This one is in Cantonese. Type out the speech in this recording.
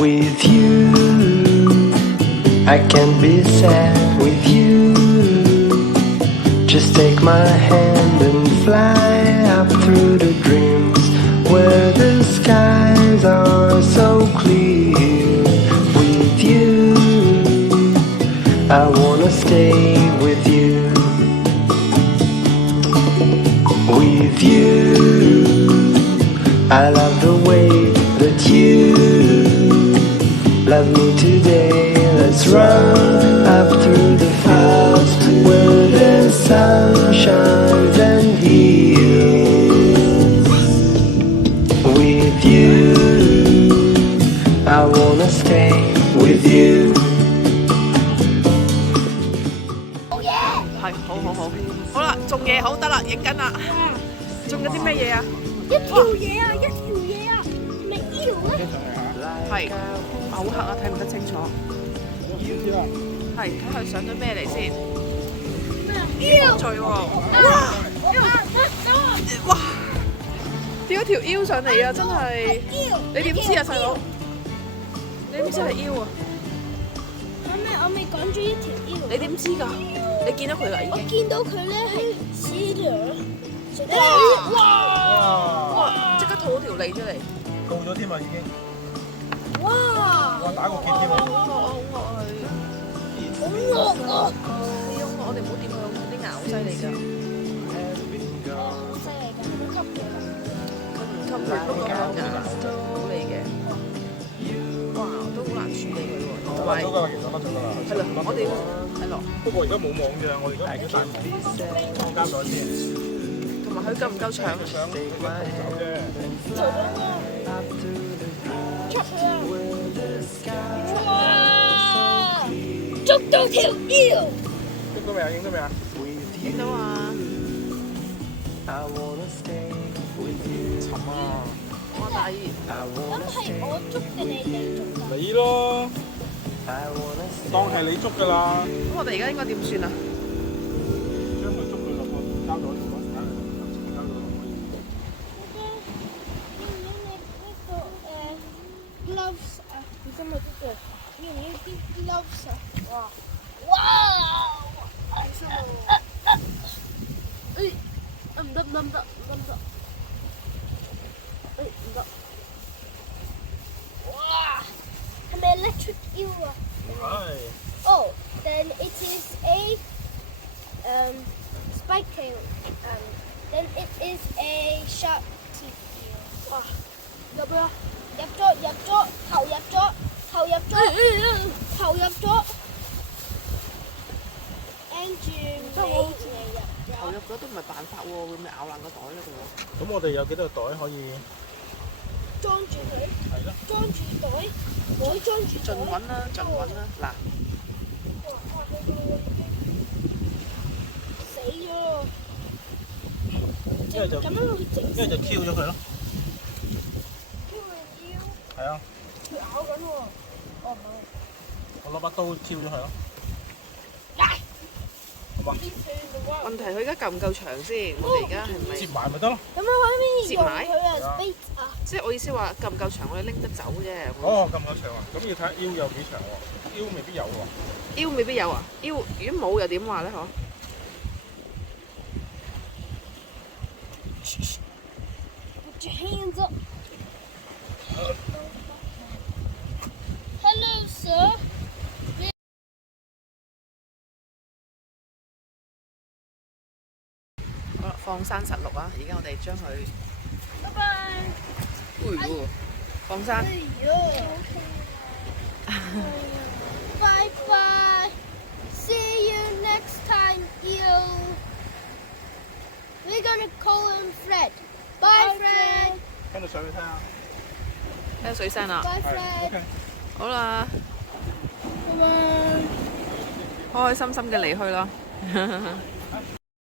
With you, I can't be sad with you. Just take my hand and fly up through the dreams where the skies are so clear. With you, I wanna stay with you. With you, I love the way that you love me today. Let's run up through the fields where the sun shines and heals. With you, I wanna stay with you. 係，好啦，種嘢好得啦，影緊啦。種咗啲咩嘢啊？一條嘢啊，咪腰咧？係，好黑啊，睇唔得清楚。係，睇佢上咗咩嚟先？腰罪喎！哇！掉咗條腰上嚟啊！真係，你點知啊，細佬？你點知係腰啊？我未講咗一條腰。你點知㗎？你見到佢啦已經。我見到佢咧係屎兩。哇！即刻吐條脷出嚟。到咗添啊已經。哇！哇！打個結添啊！好惡啊！好惡啊！我哋唔好掂佢，啲牙好犀利㗎。好犀利㗎，佢吸嘅。佢唔吸佢，不過牙好利嘅。哇！都好難處理佢喎。同埋，其實甩咗㗎啦。係啦，我哋係咯。不過而家冇網啫，我哋而家唔帶網，放膠袋先。同埋佢夠唔夠長？想走啫。哇！捉到條腰。影到未啊？影到未啊？影到啊！沉啊！我大意。咁係我捉嘅你捉㗎？你咯，當係你捉㗎啦。咁我哋而家應該點算啊？將佢捉佢落個膠袋度咯，膠袋度可以。gloves 啊，你今日呢個要唔要啲 gloves 啊？哇！哎唔得，唔得。哇！係咪 electric eel 啊？係。Oh, then it is a spike tail. Then it is a shark teeth eel. 哇！入咗，投入咗。跟住投入咗都唔係辦法喎，會唔會咬爛個袋咧？佢咁我哋有幾多個袋可以？裝住佢。係咯。裝住袋，唔好裝住袋。盡穩啦，嗱。死咗。一係就咁樣去整。一係就 Q 咗佢咯。Q 佢腰。係啊。佢咬緊喎。哦唔係。我攞把刀 Q 咗佢咯。問題佢而家夠唔夠長先？我哋而家係咪接埋咪得咯？咁樣可以接埋用佢啊 bait 啊！即係我意思話夠唔夠長，我哋拎得走啫。哦，咁長啊！咁要睇下腰有幾長喎，腰未必有喎。腰未必有啊！腰如果冇又點話咧？嗬？Put your hands up. Hello, sir. 好啦，放生實錄啊！而家我哋將佢，拜拜。放生。Bye bye. See you next time, eel. We're gonna call him Fred. Bye, Fred. 跟住上去聽下。聽水聲啦。Bye, Fred. OK。好啦，拜拜。開開心心嘅離去啦。